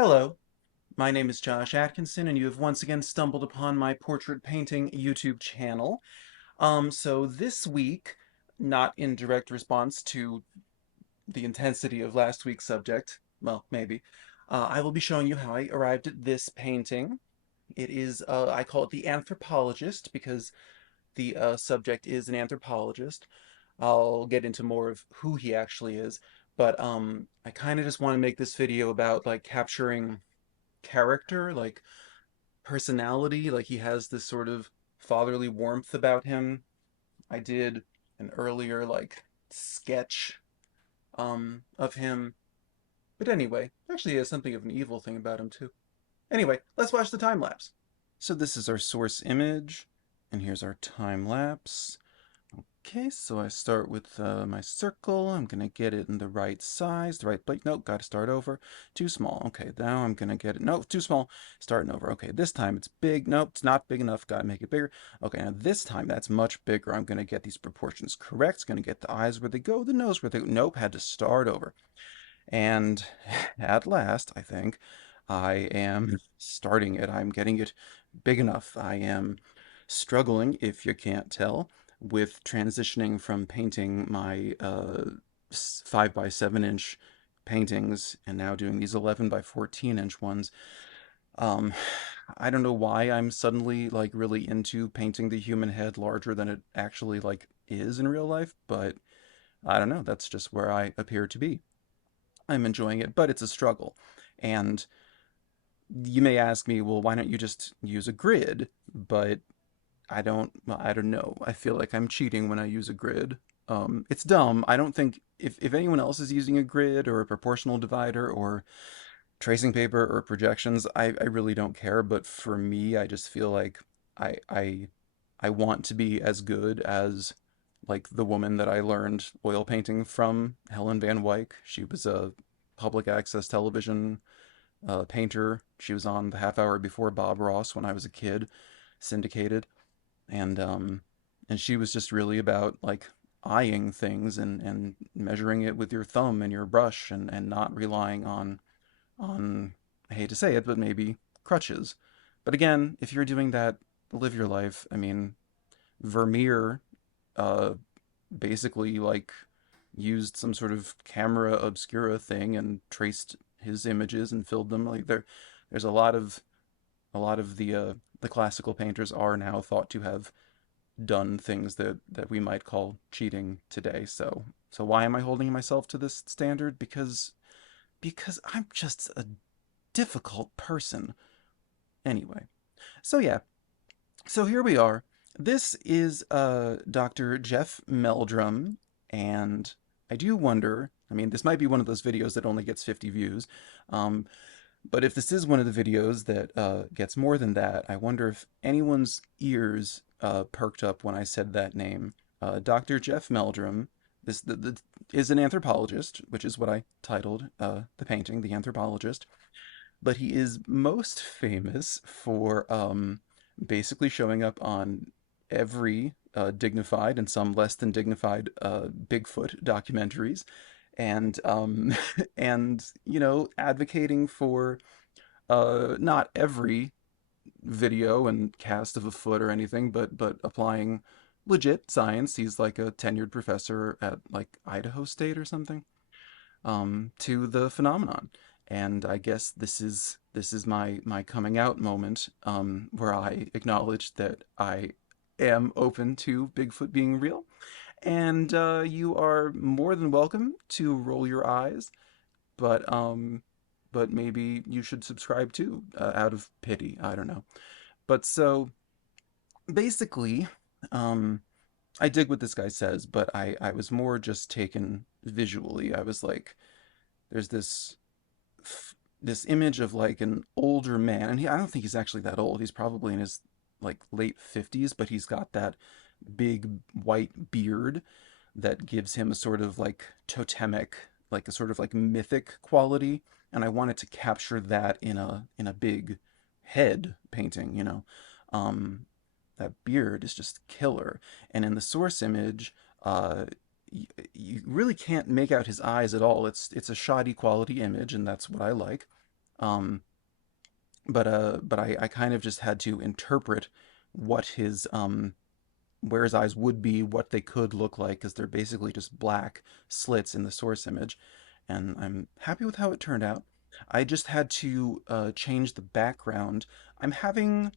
Hello, my name is Josh Atkinson, and you have once again stumbled upon my portrait painting YouTube channel. So this week, not in direct response to the intensity of last week's subject, well, maybe, I will be showing you how I arrived at this painting. It is, I call it the Anthropologist because the subject is an anthropologist. I'll get into more of who he actually is, but I kind of just want to make this video about like capturing character, like personality, like he has this sort of fatherly warmth about him. I did an earlier like sketch of him. But anyway, actually he has something of an evil thing about him too. Anyway, let's watch the time lapse. So this is our source image, and here's our time lapse. Okay, so I start with my circle. I'm going to get it in the right size, the right place. Nope, got to start over. Too small. Okay, now I'm going to get it. Nope, too small. Starting over. Okay, this time it's big. Nope, it's not big enough. Got to make it bigger. Okay, now this time that's much bigger. I'm going to get these proportions correct. Going to get the eyes where they go, the nose where they go. Nope, had to start over. And at last, I think, I am starting it. I'm getting it big enough. I am struggling, if you can't tell, with transitioning from painting my 5 by 7 inch paintings and now doing these 11 by 14 inch ones. Um, I don't know why I'm suddenly like really into painting the human head larger than it actually like is in real life, but I don't know. That's just where I appear to be. I'm enjoying it, but it's a struggle. And you may ask me, well, why don't you just use a grid? But well, I don't know. I feel like I'm cheating when I use a grid. It's dumb. I don't think if anyone else is using a grid or a proportional divider or tracing paper or projections, I really don't care. But for me, I just feel like I I I want to be as good as like the woman that I learned oil painting from, Helen Van Wyck. She was a public access television painter. She was on the half hour before Bob Ross when I was a kid, syndicated, and she was just really about like eyeing things and measuring it with your thumb and your brush and not relying on I hate to say it, but maybe crutches. But again, if you're doing that, live your life. I mean, Vermeer uh, basically like used some sort of camera obscura thing and traced his images and filled them. Like there's a lot of the classical painters are now thought to have done things that we might call cheating today. So why am I holding myself to this standard? Because I'm just a difficult person. Anyway, so yeah, so here we are. This is Dr. Jeff Meldrum, and I do wonder. I mean, this might be one of those videos that only gets 50 views, um, but if this is one of the videos that gets more than that, I wonder if anyone's ears perked up when I said that name. Dr. Jeff Meldrum, is an anthropologist, which is what I titled the painting, The Anthropologist. But he is most famous for basically showing up on every dignified and some less than dignified Bigfoot documentaries, and and advocating for not every video and cast of a foot or anything, but applying legit science. He's like a tenured professor at like Idaho State or something, to the phenomenon. And I guess this is my coming out moment, where I acknowledge that I am open to Bigfoot being real. And you are more than welcome to roll your eyes, but maybe you should subscribe too, out of pity. I don't know. But so basically, um, I dig what this guy says, but I was more just taken visually. I was like, there's this image of like an older man, and I don't think he's actually that old. He's probably in his like late 50s, but he's got that big white beard that gives him a sort of like totemic, like a sort of like mythic quality, and I wanted to capture that in a big head painting. Um that beard is just killer. And in the source image, you really can't make out his eyes at all. It's a shoddy quality image, and that's what I like. Um, but I kind of just had to interpret what his where his eyes would be, what they could look like, because they're basically just black slits in the source image. And I'm happy with how it turned out. I just had to change the background. I'm having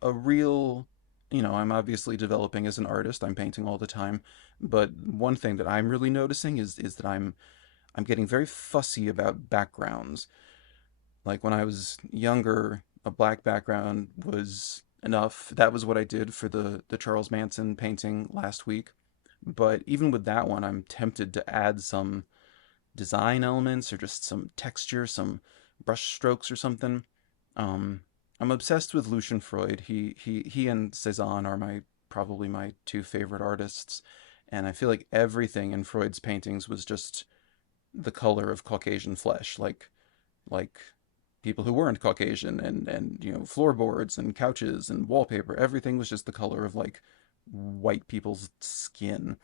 a real, I'm obviously developing as an artist. I'm painting all the time, but one thing that I'm really noticing is that I'm getting very fussy about backgrounds. Like when I was younger, a black background was enough. That was what I did for the Charles Manson painting last week. But even with that one, I'm tempted to add some design elements or just some texture, some brush strokes or something. Um, I'm obsessed with Lucian Freud. He and Cezanne are my probably my two favorite artists, and I feel like everything in Freud's paintings was just the color of Caucasian flesh, like people who weren't Caucasian, and floorboards and couches and wallpaper. Everything was just the color of like white people's skin.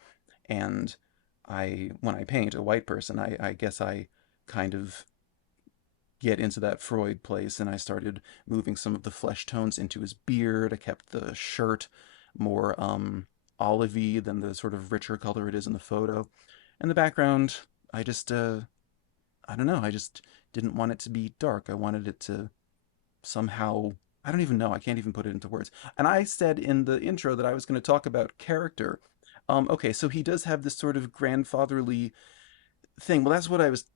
And when I paint a white person, I guess I kind of get into that Freud place, and I started moving some of the flesh tones into his beard. I kept the shirt more olivey than the sort of richer color it is in the photo. And the background, I just I don't know, I just didn't want it to be dark. I wanted it to somehow, I don't even know, I can't even put it into words. And I said in the intro that I was going to talk about character. Okay, so he does have this sort of grandfatherly thing. Well,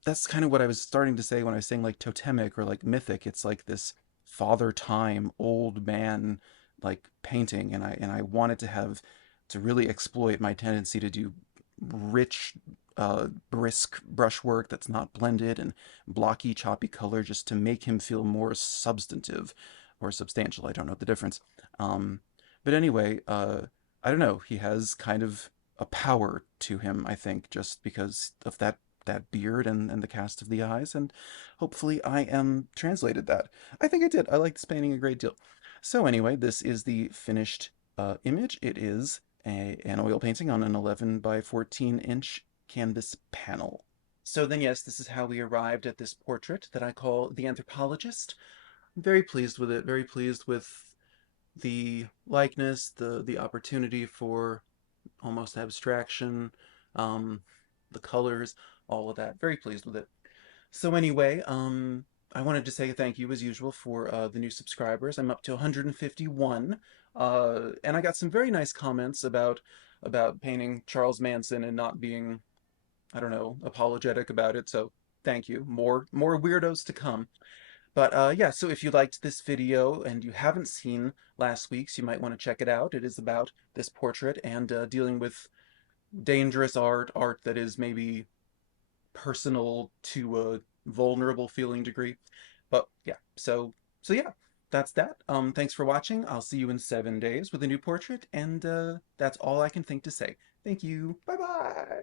that's kind of what I was starting to say when I was saying like totemic or like mythic. It's like this father time, old man like painting, and I wanted to really exploit my tendency to do rich brisk brushwork that's not blended and blocky choppy color just to make him feel more substantive or substantial. I don't know the difference. um but anyway, I don't know, he has kind of a power to him, I think, just because of that beard and the cast of the eyes, and hopefully I am translated that. I think I did. I like this painting a great deal. So anyway, this is the finished image. It is an oil painting on an 11 by 14 inch canvas panel. So then, yes, this is how we arrived at this portrait that I call The Anthropologist. I'm very pleased with it, very pleased with the likeness, the opportunity for almost abstraction, um, the colors, all of that. Very pleased with it. So anyway, I wanted to say thank you as usual for the new subscribers. I'm up to 151, and I got some very nice comments about painting Charles Manson and not being, I don't know, apologetic about it. So thank you. More weirdos to come. But yeah, so if you liked this video and you haven't seen last week's, you might want to check it out. It is about this portrait and dealing with dangerous art that is maybe personal to a vulnerable feeling degree. But yeah, so yeah, that's that. Thanks for watching. I'll see you in 7 days with a new portrait, and that's all I can think to say. Thank you. Bye bye.